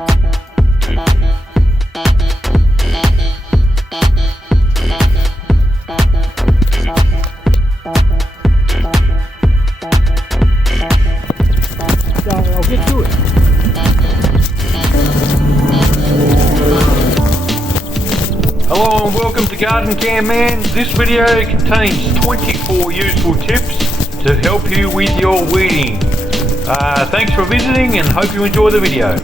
I'll get to it. Hello and welcome to Garden Cam Man. This video contains 24 useful tips to help you with your weeding. Thanks for visiting and hope you enjoy the video.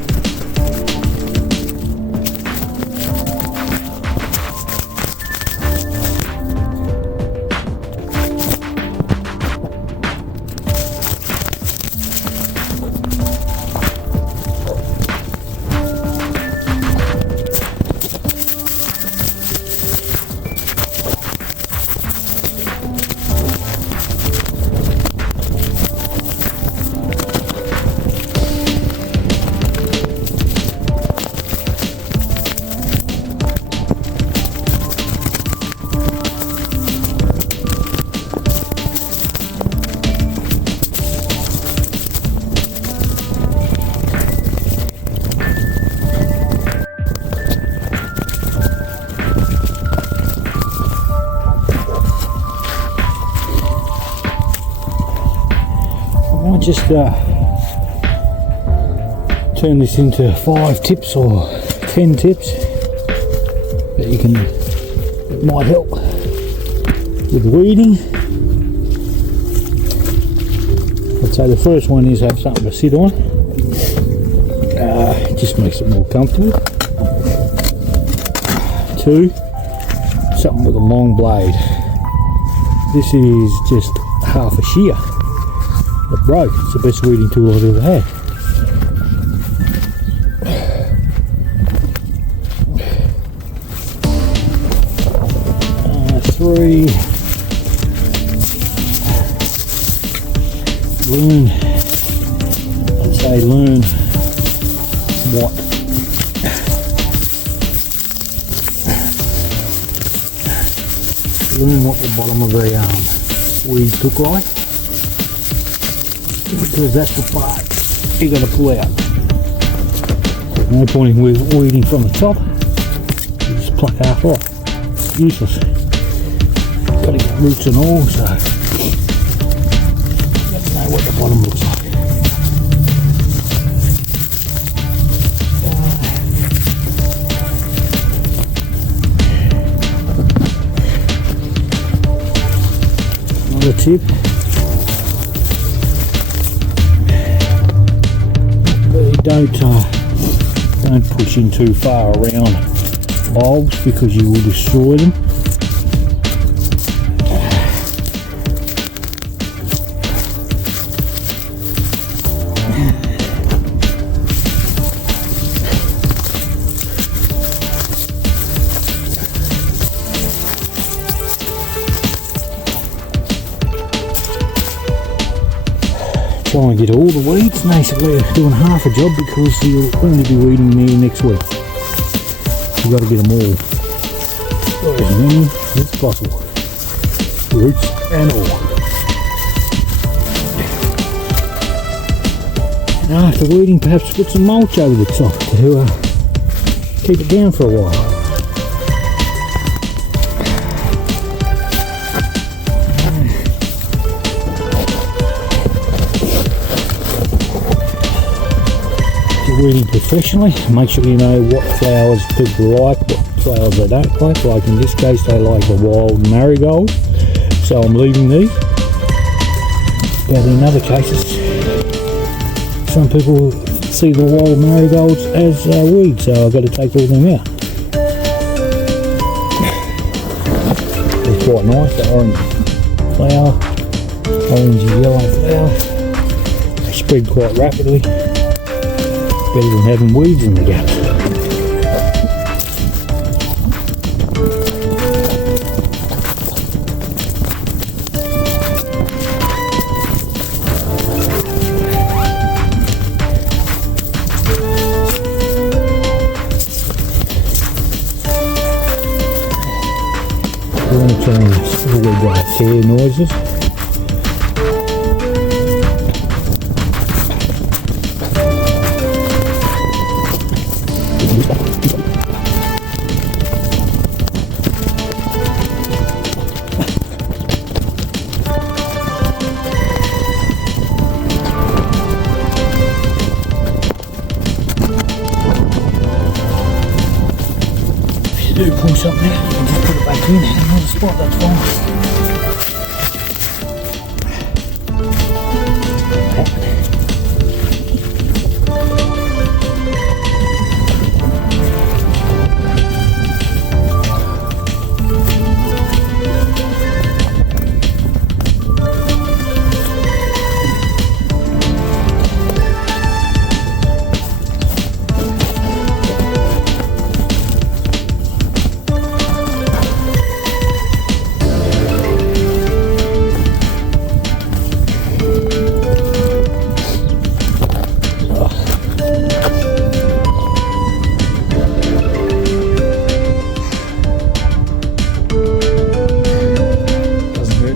I might just turn this into 5 tips or 10 tips that you can, it might help with weeding. I'd say the first one is have something to sit on. It just makes it more comfortable. 2, something with a long blade. This is just half a shear. It broke. It's the best weeding tool I've ever had. 3, learn what the bottom of the weeds look like, because that's the part you're going to pull out. There's no point in weeding from the top. You just pluck half off. It's useless. Got to get roots and all, so you got to know what the bottom looks like. Another tip. Don't push in too far around bulbs because you will destroy them. Try and get all the weeds. Basically doing half a job because you'll only be weeding there next week. You've got to get them all, or as many as possible, roots and all. And after weeding, perhaps put some mulch over the top to keep it down for a while. Weeding professionally, make sure you know what flowers people like, what flowers they don't like. Like in this case, they like the wild marigold, so I'm leaving these. But in other cases, some people see the wild marigolds as weeds, so I've got to take all them out. It's quite nice, the orange flower, orangey yellow flower. They spread quite rapidly. Better than having weeds in the gap. We're going to try and avoid tear noises. do pull something out, you can just put it back in another spot, that's fine.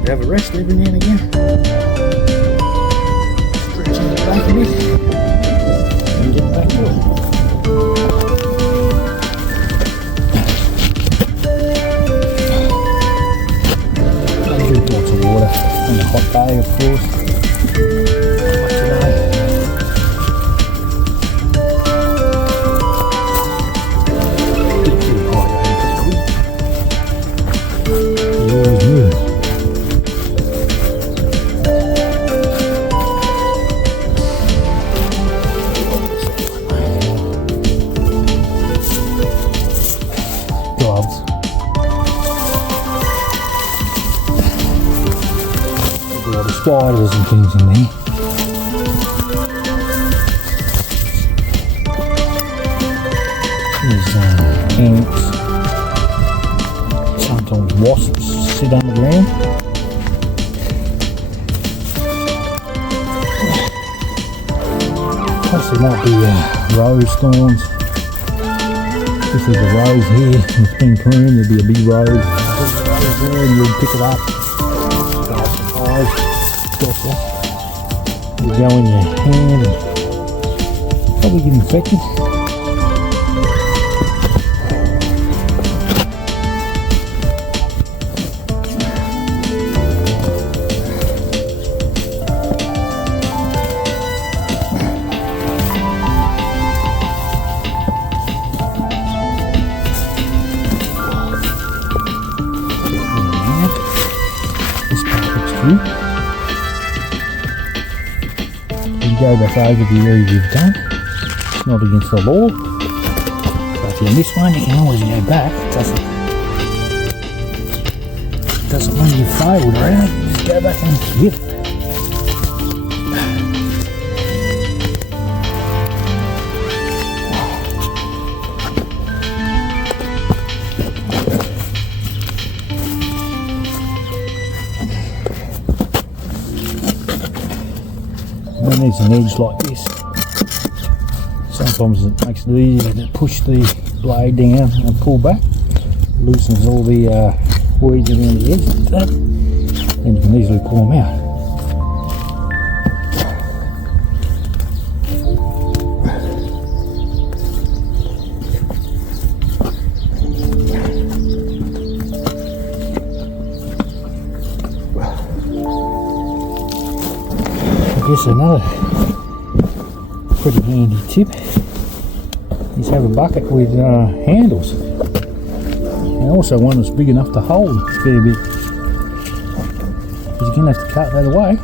Have a rest every now and again. Stretching it back a bit and get back to it. I drink lots of water and a hot day, of course. Like today. Get too hydrated pretty quick. You always knew. Gloves. There's a lot of spiders and things in there. There's ants. Sometimes wasps sit on the ground. Plus there might be rose thorns. If there's a rose here and it's been pruned, there'd be a big rose there and you'd pick it up. You go in your hand and probably get infected. You go back over the area you've done. It's not against the law. But if you miss one, you can always go back. It doesn't mean you failed, right? Just go back and hit it. When there's an edge like this, sometimes it makes it easier to push the blade down and pull back. Loosens all the weeds around the edge like that, and you can easily pull them out. I guess another pretty handy tip is have a bucket with handles, and also one that's big enough to hold a fair bit, because you're going to have to cut that away.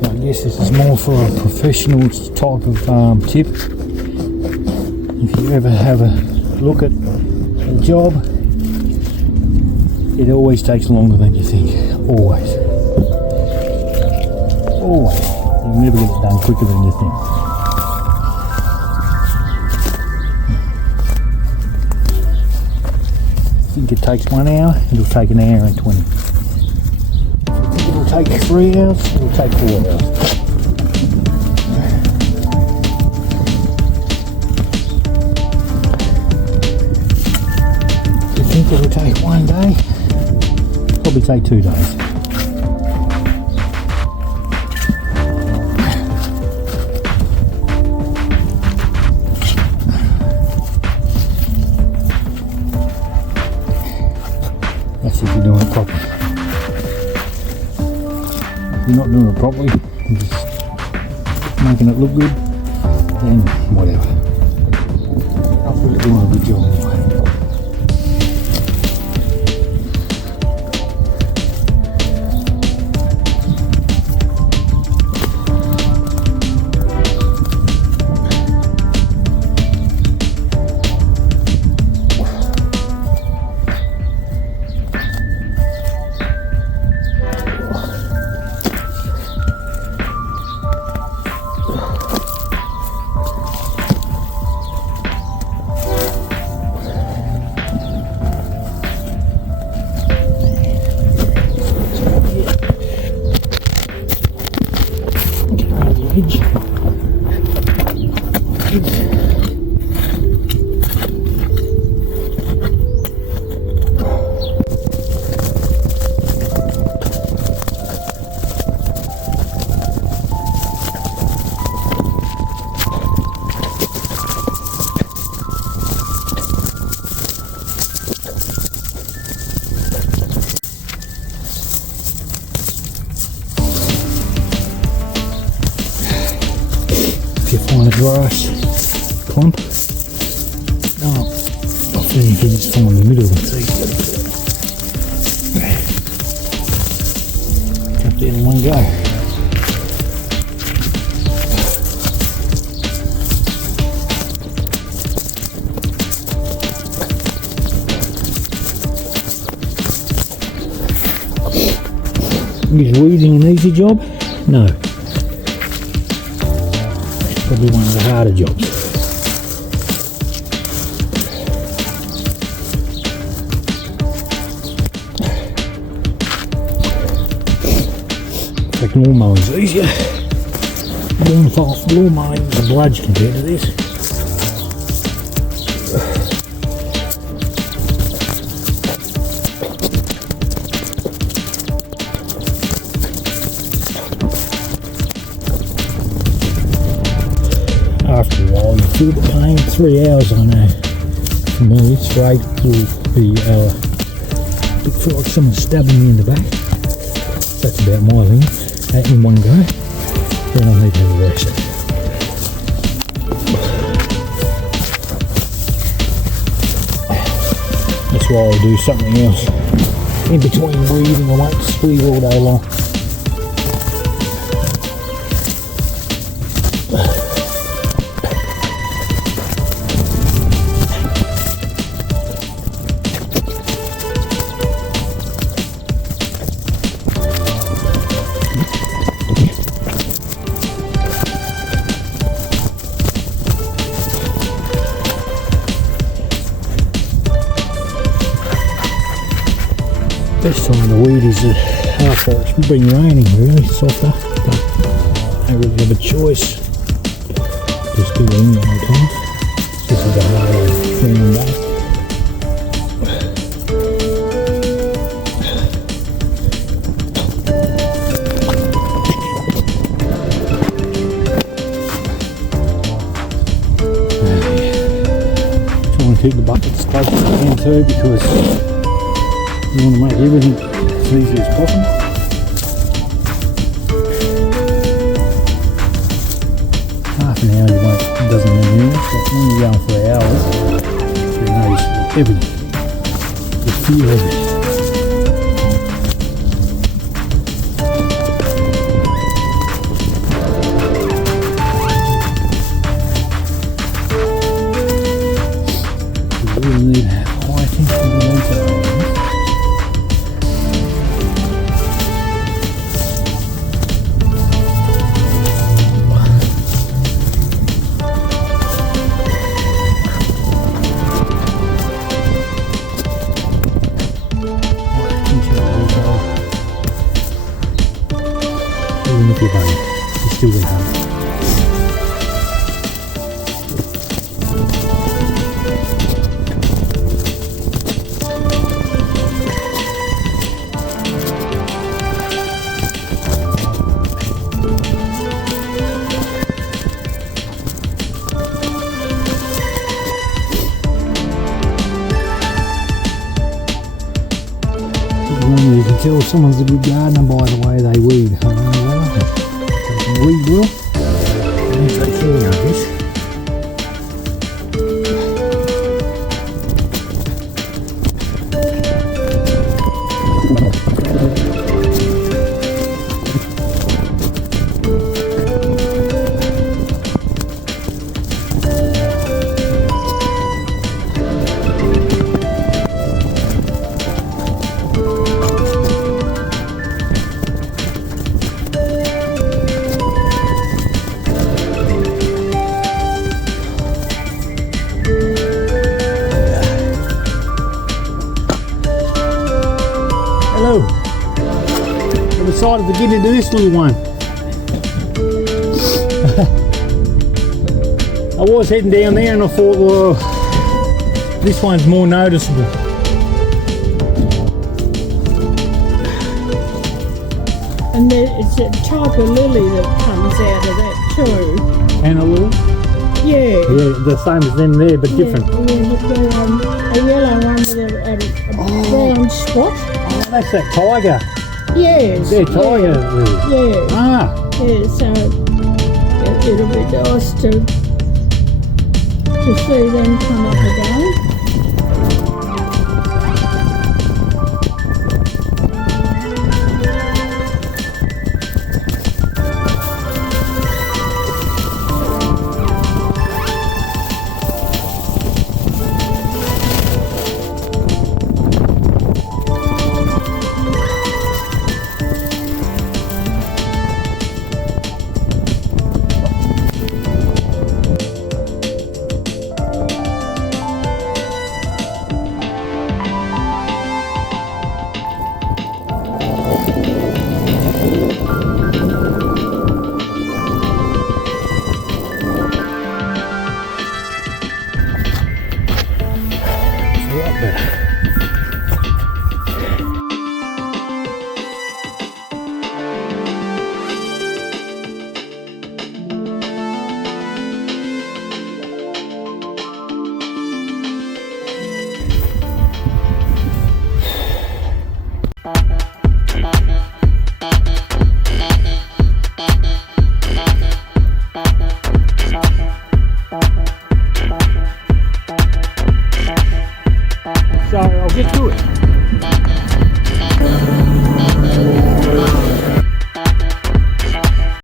I guess this is more for a professional type of tip. If you ever have a look at a job, it always takes longer than you think. Always. Always. You'll never get it done quicker than you think. I think it takes 1 hour, it'll take 1 hour and 20. It'll take 3 hours, it'll take 4 hours. think it'll take one day, probably take 2 days. That's if you're doing it properly. If you're not doing it properly, you're just making it look good, then whatever. I'm really doing a good job anyway. If you find a grass clump, I think you can just find the middle of it. Jump there in one go. Is weeding an easy job? No. It's probably one of the harder jobs. Like lawn mowing's easier. Lawn mowing is a bludge compared to this. After a while you feel the pain. 3 hours I know for me straight will be it feel like someone's stabbing me in the back. That's about my length, that in one go, then I need to have a rest. That's why I'll do something else in between weeding. I won't squeeze all day long. Best time to weed is after it's been raining, really softer, but I don't really have a choice. Just do it in the whole time. This is the hard cleaning back. Try and keep the buckets close as I can too, because you want to make everything as easy as possible. Half an hour it doesn't mean anything, but when you're going for hours, you notice everything. You feel everything. You really need high attention to detail. Even if you're done, you're still going to have it. can tell someone's a good gardener by the way they weed. They can weed well. And so shooting, I guess. Hello. I decided to get into this little one. I was heading down there and I thought, well, this one's more noticeable. And it's a type of lily that comes out of that too. And a little? Yeah. Yeah, the same as them there, but different. Yeah, a yellow one with a brown spot. Oh, that's that tiger. Yes. Yeah, tiger. Yeah. Ah. Yeah, so it'll be nice to see them come up again. So I'll get to it.